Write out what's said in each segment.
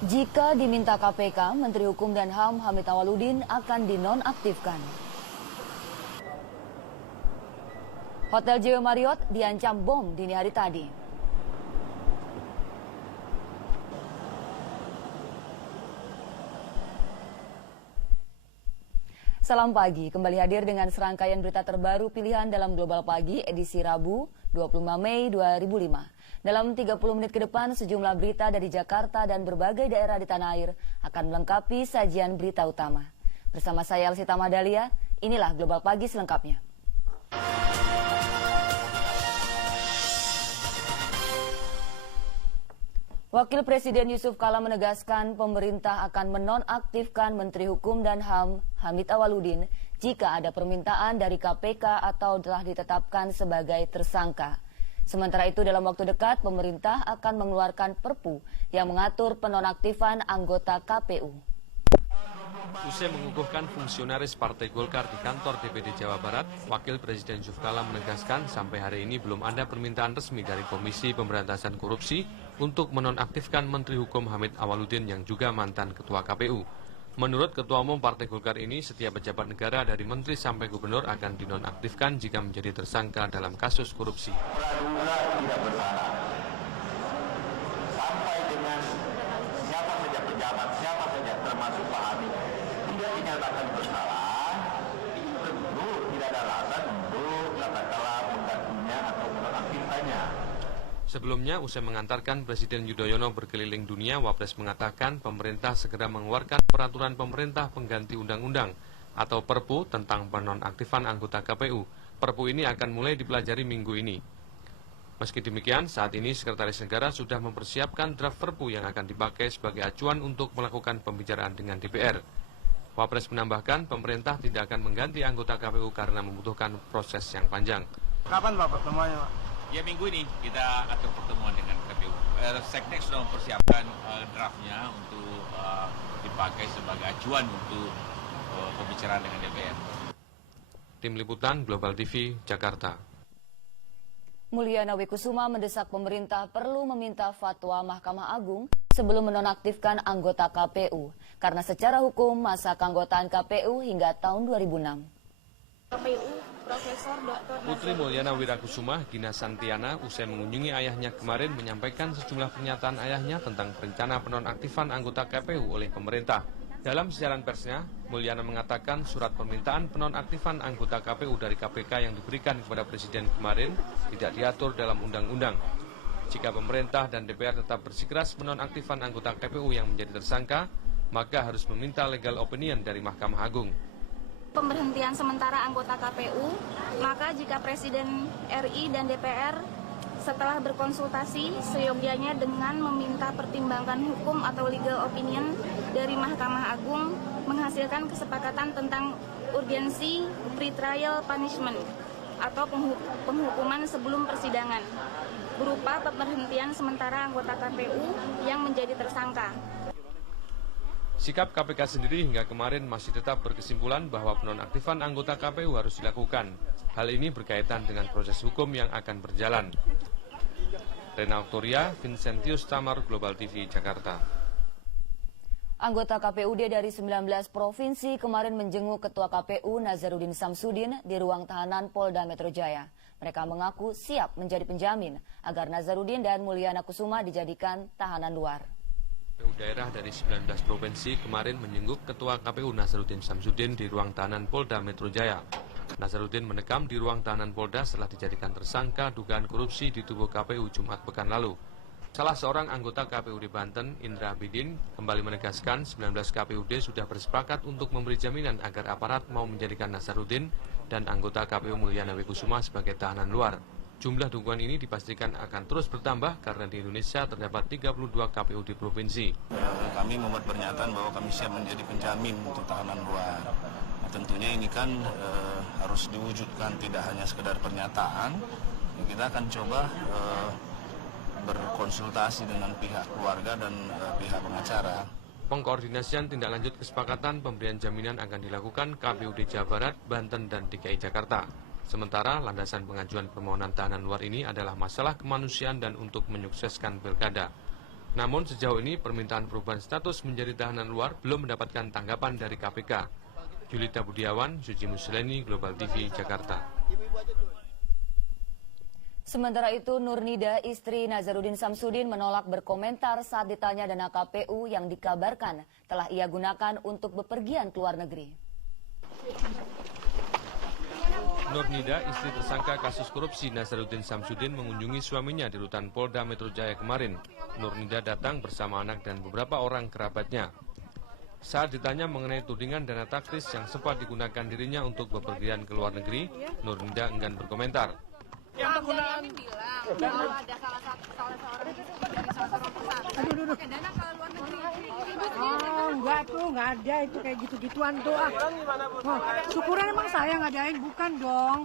Jika diminta KPK, Menteri Hukum dan HAM Hamid Awaludin akan dinonaktifkan. Hotel JW Marriott diancam bom dini hari tadi. Salam pagi, kembali hadir dengan serangkaian berita terbaru pilihan dalam Global Pagi edisi Rabu 25 Mei 2005. Dalam 30 menit ke depan, sejumlah berita dari Jakarta dan berbagai daerah di tanah air akan melengkapi sajian berita utama. Bersama saya Elsita Madalia, inilah Global Pagi selengkapnya. Wakil Presiden Yusuf Kala menegaskan pemerintah akan menonaktifkan Menteri Hukum dan HAM Hamid Awaludin jika ada permintaan dari KPK atau telah ditetapkan sebagai tersangka. Sementara itu dalam waktu dekat pemerintah akan mengeluarkan Perpu yang mengatur penonaktifan anggota KPU. Usai mengukuhkan fungsionaris Partai Golkar di kantor DPD Jawa Barat, Wakil Presiden Yusuf Kala menegaskan sampai hari ini belum ada permintaan resmi dari Komisi Pemberantasan Korupsi untuk menonaktifkan Menteri Hukum Hamid Awaludin yang juga mantan Ketua KPU. Menurut Ketua Umum Partai Golkar ini, setiap pejabat negara dari Menteri sampai Gubernur akan dinonaktifkan jika menjadi tersangka dalam kasus korupsi. Praduga tidak bersalah. Sampai dengan siapa saja pejabat, siapa saja termasuk Pak Hamid tidak dinyatakan bersalah, itu tentu tidak ada alasan untuk katakanlah menggantinya atau menonaktifkannya. Sebelumnya, usai mengantarkan Presiden Yudhoyono berkeliling dunia, Wapres mengatakan pemerintah segera mengeluarkan peraturan pemerintah pengganti undang-undang atau Perpu tentang penonaktifan anggota KPU. Perpu ini akan mulai dipelajari minggu ini. Meski demikian, saat ini Sekretaris Negara sudah mempersiapkan draft Perpu yang akan dipakai sebagai acuan untuk melakukan pembicaraan dengan DPR. Wapres menambahkan pemerintah tidak akan mengganti anggota KPU karena membutuhkan proses yang panjang. Kapan Pak pertemuannya, Pak? Ya, minggu ini kita atur pertemuan dengan KPU. Seknek sudah mempersiapkan draftnya untuk dipakai sebagai acuan untuk pembicaraan dengan DPR. Tim Liputan Global TV, Jakarta. Mulyana Wikusuma mendesak pemerintah perlu meminta fatwa Mahkamah Agung sebelum menonaktifkan anggota KPU, karena secara hukum masa keanggotaan KPU hingga tahun 2006. Putri Mulyana Wirakusuma, Gina Santiana, usai mengunjungi ayahnya kemarin menyampaikan sejumlah pernyataan ayahnya tentang rencana penonaktifan anggota KPU oleh pemerintah. Dalam siaran persnya, Mulyana mengatakan surat permintaan penonaktifan anggota KPU dari KPK yang diberikan kepada Presiden kemarin tidak diatur dalam undang-undang. Jika pemerintah dan DPR tetap bersikeras menonaktifan anggota KPU yang menjadi tersangka, maka harus meminta legal opinion dari Mahkamah Agung. Pemberhentian sementara anggota KPU, maka jika Presiden RI dan DPR setelah berkonsultasi seyogyanya dengan meminta pertimbangan hukum atau legal opinion dari Mahkamah Agung menghasilkan kesepakatan tentang urgensi pre-trial punishment atau penghukuman sebelum persidangan berupa pemberhentian sementara anggota KPU yang menjadi tersangka. Sikap KPK sendiri hingga kemarin masih tetap berkesimpulan bahwa penonaktifan anggota KPU harus dilakukan. Hal ini berkaitan dengan proses hukum yang akan berjalan. Rena Oktoria, Vincentius Tamar, Global TV, Jakarta. Anggota KPUD dari 19 provinsi kemarin menjenguk Ketua KPU Nazarudin Samsudin di ruang tahanan Polda Metro Jaya. Mereka mengaku siap menjadi penjamin agar Nazarudin dan Mulyana Kusuma dijadikan tahanan luar. KPU daerah dari 19 provinsi kemarin menjenguk Ketua KPU Nazarudin Samsudin di ruang tahanan Polda Metro Jaya. Nazarudin menekam di ruang tahanan Polda setelah dijadikan tersangka dugaan korupsi di tubuh KPU Jumat pekan lalu. Salah seorang anggota KPUD Banten, Indra Abidin, kembali menegaskan 19 KPUD sudah bersepakat untuk memberi jaminan agar aparat mau menjadikan Nazarudin dan anggota KPU Mulyana Wikusuma sebagai tahanan luar. Jumlah dukungan ini dipastikan akan terus bertambah karena di Indonesia terdapat 32 KPU di provinsi. Kami membuat pernyataan bahwa kami siap menjadi penjamin untuk tahanan luar. Nah, tentunya ini kan harus diwujudkan, tidak hanya sekedar pernyataan. Kita akan coba berkonsultasi dengan pihak keluarga dan pihak pengacara. Pengkoordinasian tindak lanjut kesepakatan pemberian jaminan akan dilakukan KPUD Jawa Barat, Banten, dan DKI Jakarta. Sementara landasan pengajuan permohonan tahanan luar ini adalah masalah kemanusiaan dan untuk menyukseskan pilkada. Namun sejauh ini permintaan perubahan status menjadi tahanan luar belum mendapatkan tanggapan dari KPK. Julita Budiawan, Suci Musleni, Global TV, Jakarta. Sementara itu, Nurnida, istri Nazarudin Samsudin, menolak berkomentar saat ditanya dana KPU yang dikabarkan telah ia gunakan untuk bepergian ke luar negeri. Nurnida, istri tersangka kasus korupsi Nazarudin Samsudin, mengunjungi suaminya di rutan Polda Metro Jaya kemarin. Nurnida datang bersama anak dan beberapa orang kerabatnya. Saat ditanya mengenai tudingan dana taktis yang sempat digunakan dirinya untuk bepergian ke luar negeri, Nurnida enggan berkomentar. Yang penggunaan bilang kalau ada salah seorang pakai dana ke luar negeri. Oh, enggak tuh, enggak ada itu kayak gitu-gituan tuh. Oh, syukuran emang saya ngadain, bukan dong.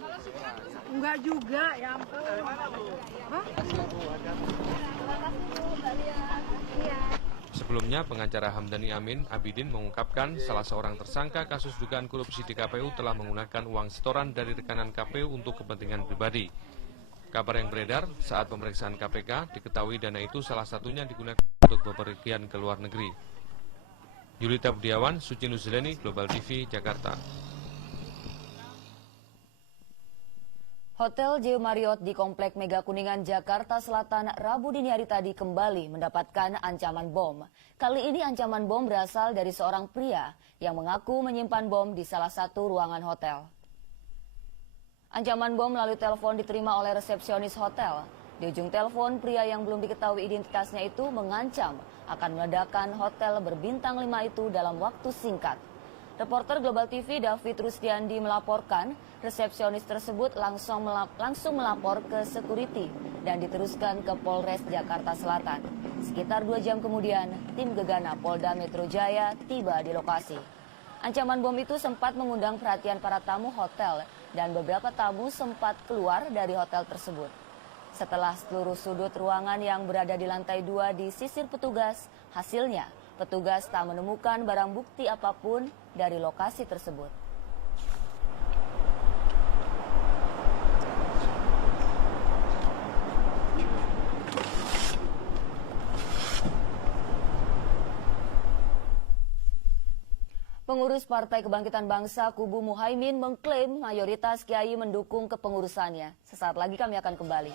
Enggak juga, ya ampun. Hah? Sebelumnya, pengacara Hamdani Amin Abidin mengungkapkan salah seorang tersangka kasus dugaan korupsi di KPU telah menggunakan uang setoran dari rekanan KPU untuk kepentingan pribadi. Kabar yang beredar saat pemeriksaan KPK diketahui dana itu salah satunya digunakan untuk bepergian ke luar negeri. Julita Budiawan, Suci Nusleni, Global TV, Jakarta. Hotel J Marriott di Komplek Mega Kuningan, Jakarta Selatan, Rabu dini hari tadi kembali mendapatkan ancaman bom. Kali ini ancaman bom berasal dari seorang pria yang mengaku menyimpan bom di salah satu ruangan hotel. Ancaman bom melalui telepon diterima oleh resepsionis hotel. Di ujung telepon, pria yang belum diketahui identitasnya itu mengancam akan meledakkan hotel berbintang 5 itu dalam waktu singkat. Reporter Global TV David Rusdiandi melaporkan resepsionis tersebut langsung melapor ke security dan diteruskan ke Polres Jakarta Selatan. Sekitar 2 jam kemudian, tim gegana Polda Metro Jaya tiba di lokasi. Ancaman bom itu sempat mengundang perhatian para tamu hotel dan beberapa tamu sempat keluar dari hotel tersebut. Setelah seluruh sudut ruangan yang berada di lantai 2 disisir petugas, hasilnya petugas tak menemukan barang bukti apapun dari lokasi tersebut. Pengurus Partai Kebangkitan Bangsa Kubu Muhaimin mengklaim mayoritas kiai mendukung kepengurusannya. Sesaat lagi kami akan kembali.